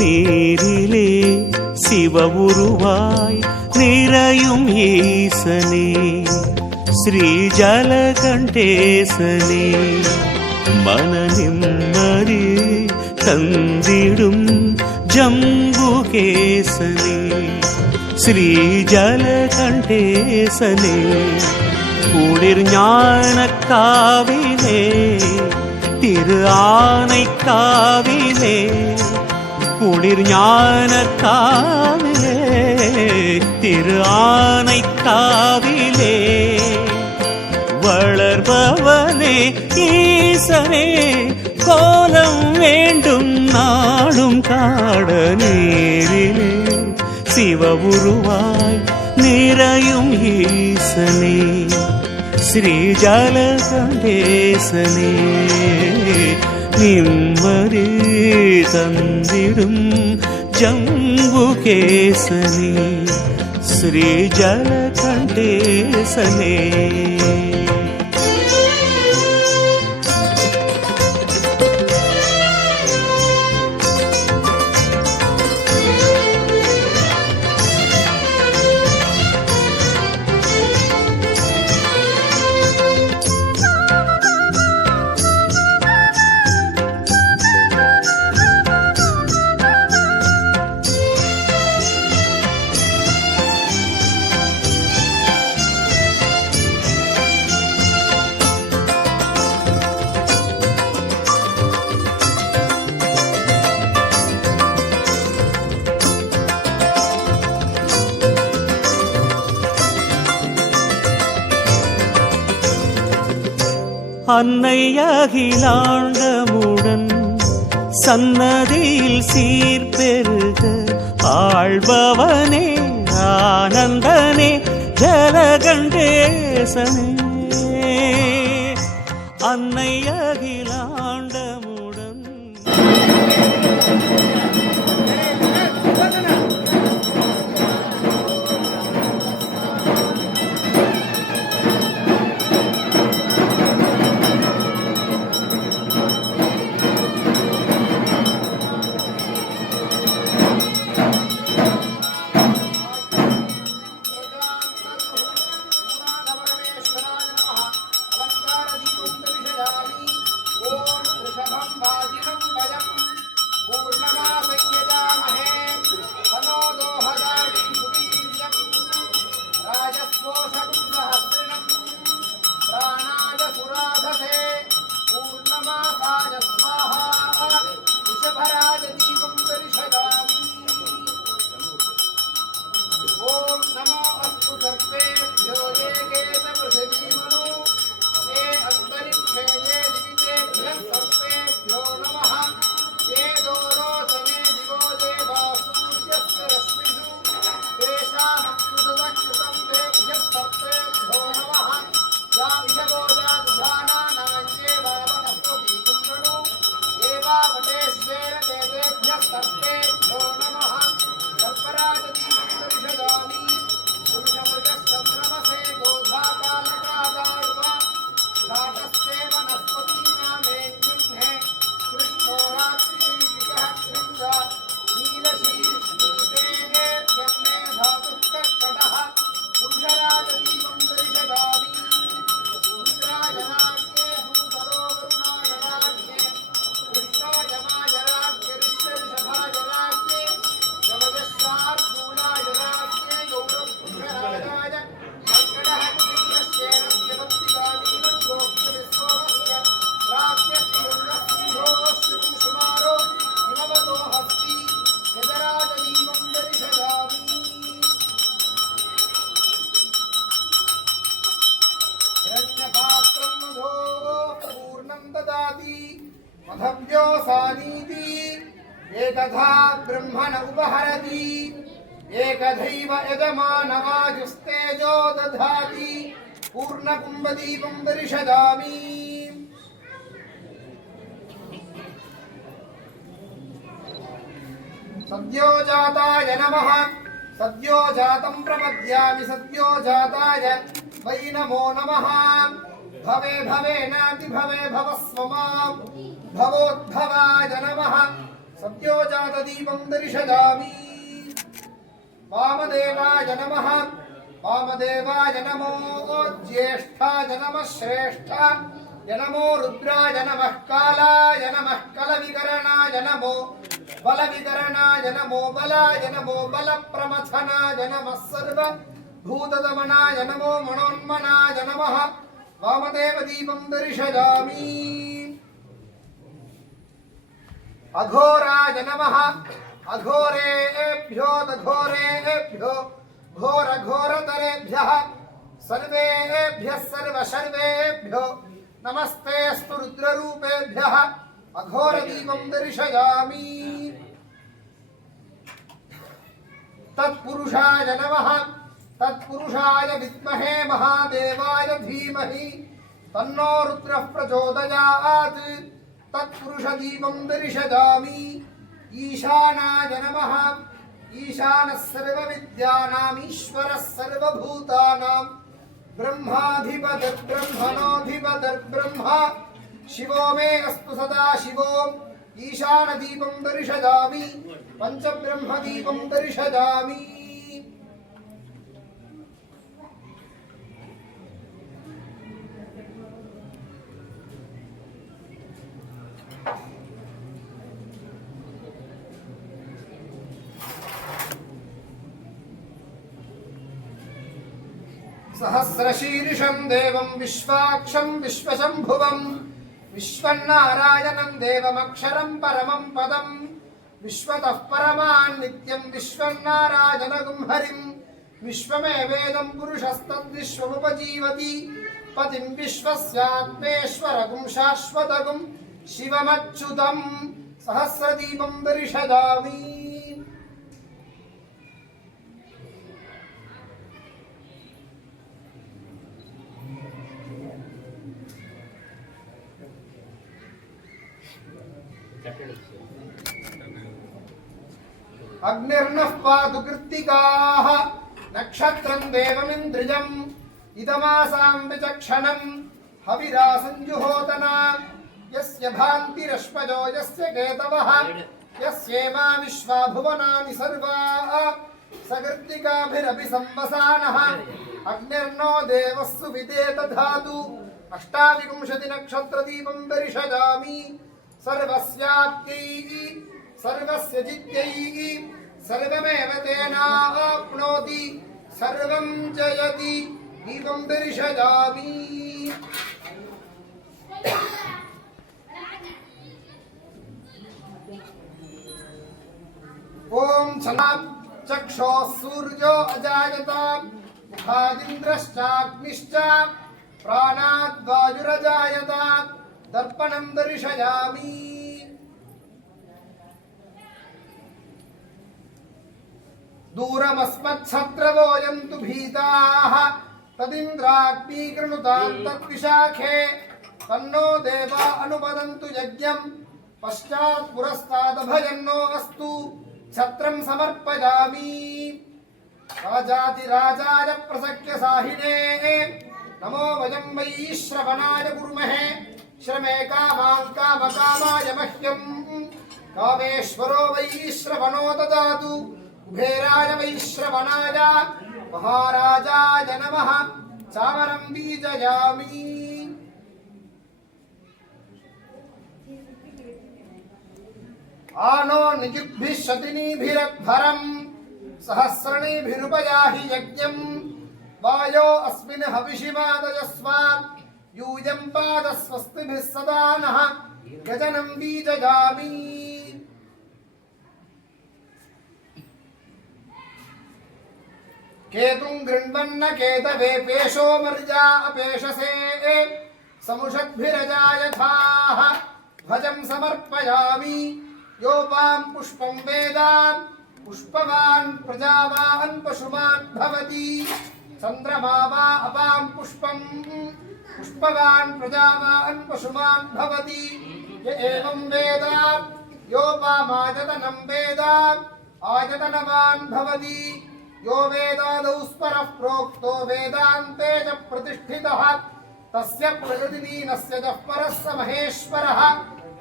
நீரிலே சிவ உருவாய் நிறையும் ஈசனே ஸ்ரீ ஜலகண்டேசனே மன நிம்மதி தந்திடும் ஜம்புகேசனே ஸ்ரீ ஜலகண்டேசனே குளிர் ஞானக்காவிலே திரு ஆனைக்காவிலே குளிர் ஞானக்காவிலே திரு ஆனைக்காவிலே வளர்பவனே ஈசனே கோலம் வேண்டும் நாடும் காட நீரிலே சிவ உருவாய் நிறையும் ஈசனே ஸ்ரீ ஜலகண்டேசனே நிம்மதி தந்திடும் ஜம்புகேசனே ஸ்ரீ ஜலகண்டேசனே அன்னை அகிலாண்டமுடன் சன்னதியில் சீர்பெருக ஆழ்பவனே ஆனந்தனே ஜலகண்டேசனே அன்னை அகிலாண்டமுடன் एकधा ब्रह्मण उपहरति एकधैव यजमानवाजुस्तेजो दधाति पूर्णकुम्भदीपं दर्शयामि सद्योजाताय नमः सद्योजातं प्रपद्यामि सद्योजाताय वै नमो नमः भवे भवे नाति भवे भवस्व मां भवोद्भवाय नमः सद्योजातदीपं दर्शयामि वामदेवाय नमः वामदेवाय नमो ज्येष्ठाय नमः श्रेष्ठाय नमो रुद्राय नमः कालाय नमः कलविकरणाय नमो बलविकरणाय नमो बलाय नमो बलप्रमथनाय नमः सर्वभूतदमनाय नमो मनोन्मनाय नमः वामदेवदीपं दर्शयामि अघोराय नमः अघोरेभ्यो दघोरेभ्यो घोरघोरतरेभ्यः सर्वेभ्यः सर्वशर्वेभ्यो नमस्तेऽस्तु रुद्ररूपेभ्यः अघोरदीपं दर्शयामि तत्पुरुषाय नमः तत्पुरुषाय विद्महे महादेवाय धीमहि तन्नो रुद्रः प्रचोदयात् तत्पुरुषदीपं दर्शयामि ईशानाय नमः ईशानः सर्वविद्यानाम् ईश्वरः सर्वभूतानां ब्रह्माधिपतिर्ब्रह्मणोऽधिपतिर्ब्रह्मा शिवो मे अस्तु सदा शिवो ईशानदीपं दर्शयामि पञ्चब्रह्मदीपं दर्शयामि सहस्रशीर्षं देवं विश्वाक्षं विश्वशम्भुवं विश्वन्नारायणं देवमक्षरं परमं पदं विश्वतः परमान् नित्यं विश्वन्नारायणगुं हरिं विश्वमेवेदं पुरुषस्तद्विश्वमुपजीवति पतिं विश्वस्यात्मेश्वरगुं शाश्वतगुं शिवमच्युतं सहस्रदीपं दर्शयामि अग्निर्नः पातु कृत्तिकाः नक्षत्रं देवमिन्द्रियम् इदमासां विचक्षणं हविरासञ्जुहोतना यस्य भान्तिरश्वजो यस्य केतवः यस्येमा विश्वा भुवनानि सर्वाः सकृत्तिकाभिरपि संवसानः अग्निर्नो देवः सुविदे दधातु अष्टाविंशति नक्षत्रदीपं दर्शयामि सर्वस्याप्त्यै सर्वस्य जित्यैः सर्वमेव तेनाप्नोति सर्वं जयति दीपं दर्शयामि ॐ चक्षुः सूर्यो अजायत मुखादिन्द्रश्चाग्निश्च प्राणाद् वायुरजायत दर्पणं दर्शयामि दूरमस्मच्छत्रवो यन्तु भीताः तदिन्द्राग्नी कृणुतां तद्विशाखे तन्नो देवा अनुपदन्तु यज्ञं पश्चात् पुरस्तादभयन्नो अस्तु छत्रं समर्पयामि राजातिराजाय प्रसख्य साहिने नमो वयं वै श्रवणाय कुर्महे श्रमे कामान् कामकामाय मह्यं कामेश्वरो वै श्रवणो ददातु कुबेराय वै श्रवणाय महाराजाय नमः चामरं बीजयामि आनो नियुद्भिः शतिनीभिरध्वरम् सहस्रणीभिरुपयाहि यज्ञं वायो अस्मिन् हविषिमादयस्व यूयं पादस्वस्तिभिः सदा नः गजनं बीजयामि केतुं गृह्णन्न केतवे पेशो मर्या अपेशसे समुषद्भिरजायथाः ध्वजं समर्पयामि योपां पुष्पं वेदान् पुष्पवान् प्रजावान् पशुमान् भवति चन्द्रमा वा अपां पुष्पं पुष्पवान् प्रजावान् पशुमान् भवति य एवं वेद योपामायतनं वेद आयतनवान् भवति यो वेदादौ स्वरः प्रोक्तो वेदान्ते च प्रतिष्ठितः तस्य प्रकृतिलीनस्य जः परः स महेश्वरः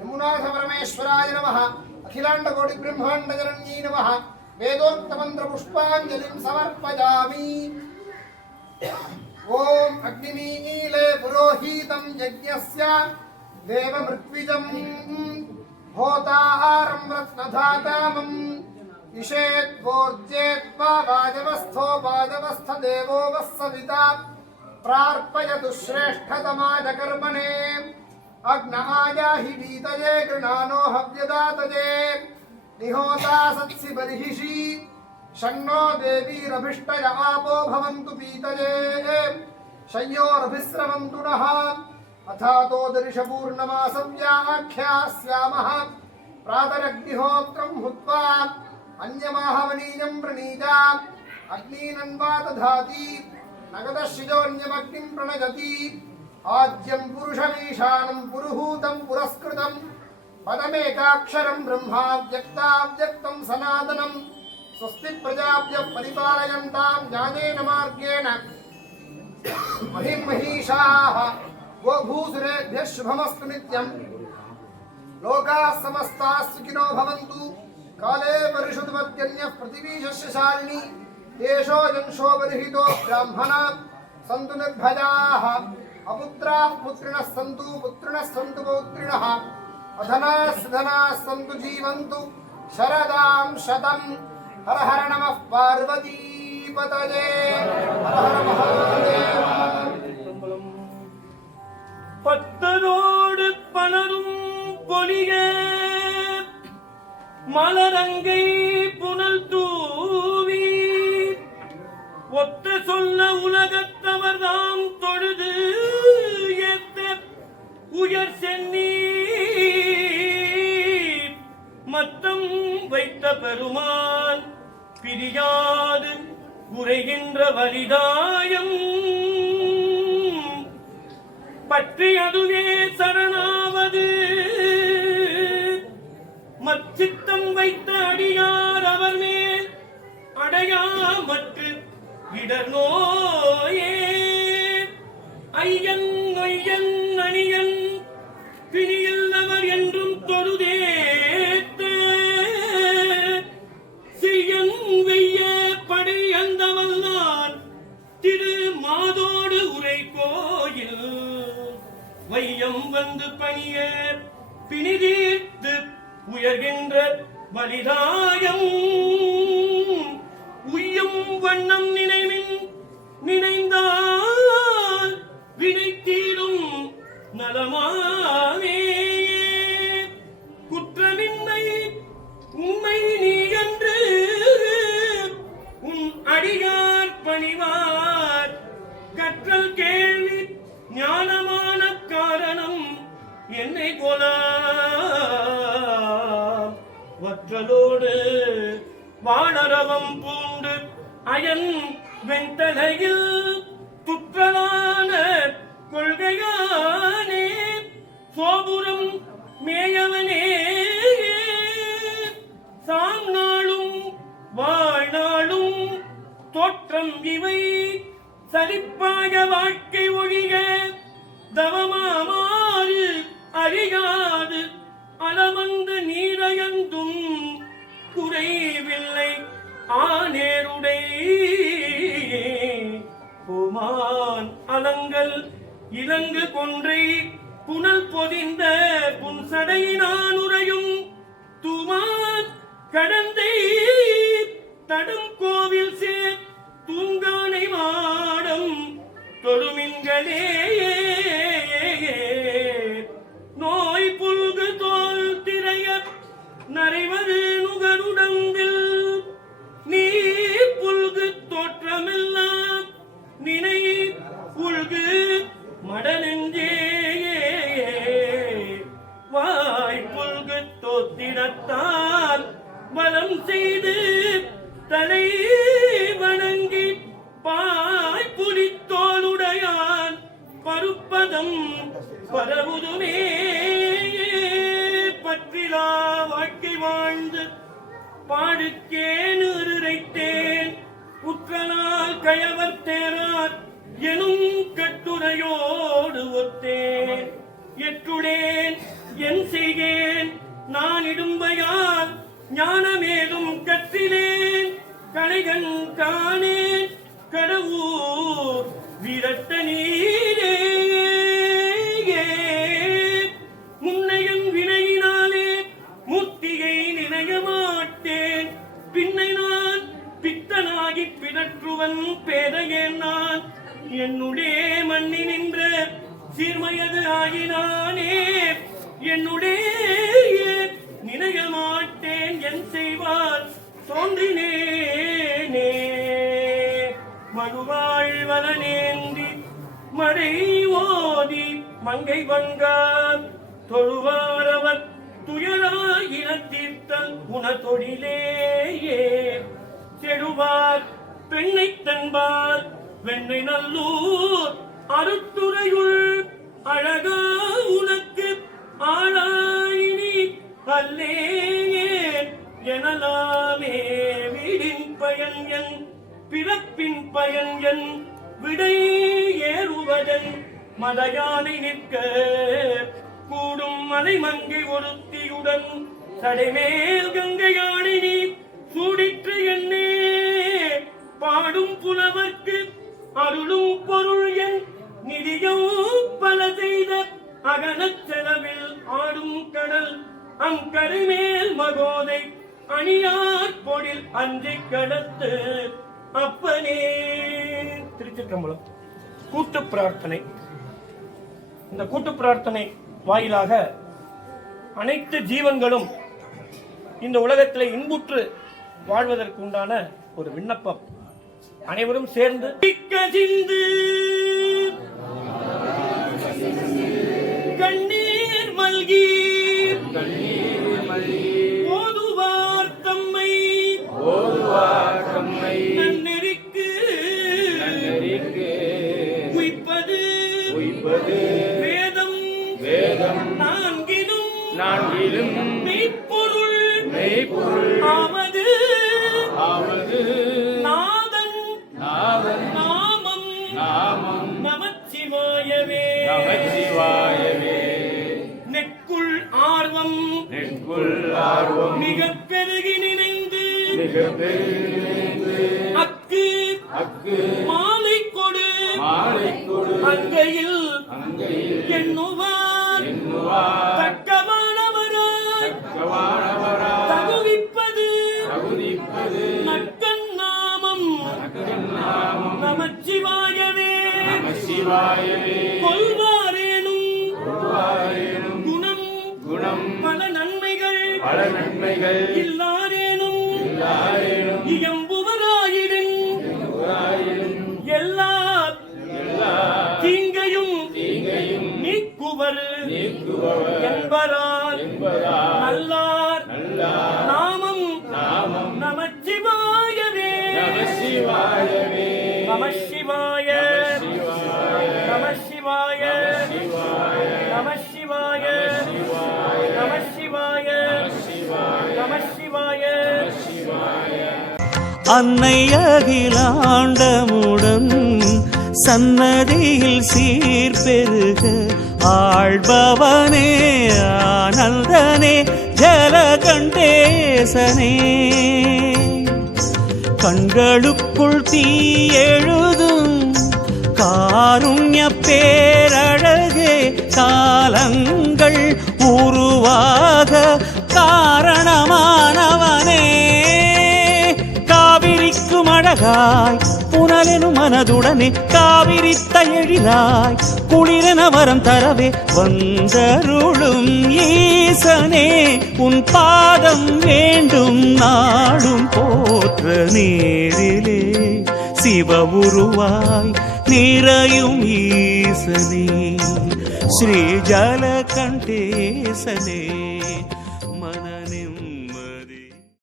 यमुनाथ परमेश्वराय नमः अखिलांड कोटि ब्रह्मांड जननी नमः वेदोक्त मंत्र पुष्पांजलिं समर्पयामि ओम अग्निमीले पुरोहितं यज्ञस्य देवमृत्विजं होतारं रत्नधातामं इषेत् गोर्जेत्वा वाजवस्थ देवो वस्सविता प्रार्पयतु श्रेष्ठतमाय कर्मणे अग्नहायाहि वीतये गृणानो हव्यदातये निहोता सत्सि बर्हिषि शन्नो देवीरभिष्टय आपो भवन्तु पीतये शय्योरभिस्रवन्तु नः अथातो दर्शपूर्णमासव्याख्यास्यामः प्रातरग्निहोत्रं हुत्वा अन्यमाहवनीयं प्रणीता अग्नीनन्वा दधाति नगदशिजोऽन्यमग्निं प्रणजति आज्यं पुरुषमीशानं पुरुहूतं पुरस्कृतं पदमेकाक्षरं ब्रह्मा व्यक्ताव्यक्तं सनातनं स्वस्ति प्रजाभ्यः परिपालयन्तां न्यायेन मार्गेण महिषाः गोभूसुरेभ्यः शुभमस्तु नित्यं लोकाः समस्ताः सुखिनो भवन्तु काले परिषुद्वर्त्यन्यः पृथिवीशस्य शालिनी येषो जंशो बर्हितो ब्राह्मणा सन्तु निर्भयाः अपुत्राः पुत्रिणः सन्तु पौत्रिणः अधनाः सुधनाः सन्तु जीवन्तु शरदां शतं हर हर नमः पार्वतीपतये हर हर महादेव பத்தரோடு பலரும் பொலிய மலரங்கை புனல் தூவி ஒத்த சொல்ல உலகத்தவர்தாம் தொழுது ஏத்த உயர் சென்னி மத்தம் வைத்த பெருமான் பிரியாது உரைகின்ற வலிதாயம் பற்றி அதுவே சரணாவது மச்சித்தம் வைத்த அடியார் அவர் மேல் அடையாமற்று இடர் நோயே ஐயன் நொய்யன் அணியன் பிணியில்லவர் என்றும் தொழுதேத்த செய்யன் வெய்ய படை அந்தவல்லான் திரு மாதோடு உரை கோயில் வையம் வந்து பணிய பிணிதீர்த்து உயர்கின்ற வலிதாயம் உய்யும் வண்ணம் நினைந்தால் வினை தீரும் நலமாவே குற்றமின்மை உண்மை நீ என்று உன் அடியார் பணிவார் கற்றல் கேள்வி ஞானமான காரணம் என்னை கொல வற்றலோடு வானரவம் பூண்டு அயன் வெண்தலையில் துற்றலான கொள்கையானே சோபுரம் மேயவனே சாம் நாளும் வாழ்நாளும் தோற்றம் இவை சலிப்பாய வாழ்க்கை ஒழிய தவமாறு அறியாது அளவந்து நீரையந்தும் குறைவில்லை ஆனேருடை பூமான் அலங்கள் இலங்கு கொன்றை புனல் பொதிந்த புன்சடையினான் உரையும் தூமான் கடந்தை தடம் கோவில் சேர் தூங்கானை மாடம் தொழுமின்களே நோய் புல்கு தோல் திரைய நரைவது நுகருடம்பில் நீ புல்கு தோற்றமெல்லாம் நினை புல்கு மடனெஞ்சே வாய் புல்கு தோத்திடத்தால் வலம் செய்து தலை வணங்கி பாய் புலித்தோளுடையான் பருப்பதம் பரவுதுமே பற்றிலா வாழ்க்கை வாழ்ந்து பாடுக்கே நிறுரைத்தேன் உற்றனால் கயவர் தேரார் எனும் கட்டுரையோடு ஒத்தேன் எற்றுடேன் என் செய்கேன் நான் இடும்பையால் ஞானமேதும் கற்றிலேன் கலைகண் காணேன் கடவுர் விரட்ட நீரே முன்னையன் வினையினாலே முத்தியை நினைய மாட்டேன் பின்னை நான் பித்தனாகி பிதற்றுவன் பேதையேன் நான் என்னுடைய மண்ணி நின்ற சீர்மையது ஆகினானே என்னுடைய நினைய மாட்டேன் என் செய்வார் தோன்றினேனே மறுவாழ்வலனேந்தி மறை ஓதி மங்கை வங்கார் தொழுவாரவர் துயராயின தீர்த்தல் குணத்தொழிலேயே செடுவார் பெண்ணை தன்பார் வெண்ணை நல்லூர் அருத்துறையுள் அழகா உனக்கு ஆளாயினி அல்லேயே எனலாமே வீடின் பயன் என் பிறப்பின் பயன் என் விடை ஏறுவதன் மலையானை நிற்க கூடும் மலைமங்கை ஒருத்தியுடன் சடைமேல் கங்கையானை நீ சூடிற்று என்னே பாடும் புலவர்க்கு அருளும் பொருள் என் நிதியோ பல செய்த அகனச் செலவில் ஆடும் கடல் அங்கரைமேல் மகோதை அணியார் பொழில் அஞ்சை கடத்து அப்பனே. திருச்சிற்றம்பலம். கூட்டு பிரார்த்தனை. இந்த கூட்டு பிரார்த்தனை வாயிலாக அனைத்து ஜீவன்களும் இந்த உலகத்தில் இன்புற்று வாழ்வதற்கு உண்டான ஒரு விண்ணப்பம். அனைவரும் சேர்ந்து கண்ணீர் மல்கி ஓதுவார் தம்மை நன்னெறிக்கு உய்ப்பது வேதம் நான்கிலும் மெய்ப்பொருள் ஆவது நாதன் நாமம் நமச்சிவாயவே. நெக்குள் ஆர்வம் மிக பெருகி நினைந்து அக்கு மாலை கொடு அங்கையில் எண்ணுவார் தக்கவானவராய் தகுவிப்பது நக்கன் நாமம் நமச்சிவாயவே. கொள்வாரேனும் குணம் பல நன்மைகள் இல்லாரேனும் இயம்புவராயிடன் எல்லா தீங்கையும் நீக்குவர் என்பரால் நல்லார் நாமம் நமச்சிவாயவே. நமசிவாய நமசிவாய நமசிவாய நமசிவாய நமசிவாய. அன்னை அகிலாண்டமுடன் சன்னதியில் சீர்பெருக ஆழ்பவனே ஆனந்தனே ஜலகண்டேசனே கண்களுக்குள் தீ எழுதும் காருண்ய பேரழகே காலங்கள் உருவாக காரணமானவனே காவிரிக்கும் அழகாய் புனலெனும் மனதுடனே காவிரித்த எழிலாய் குளிரென வரம் தரவே வந்தருளும் ஈசனே உன் பாதம் வேண்டும் நாடும் போற்ற நேரிலே சிவ உருவாய் நிறையும் ஈசனே ஸ்ரீ ஜலகண்டேசனே மன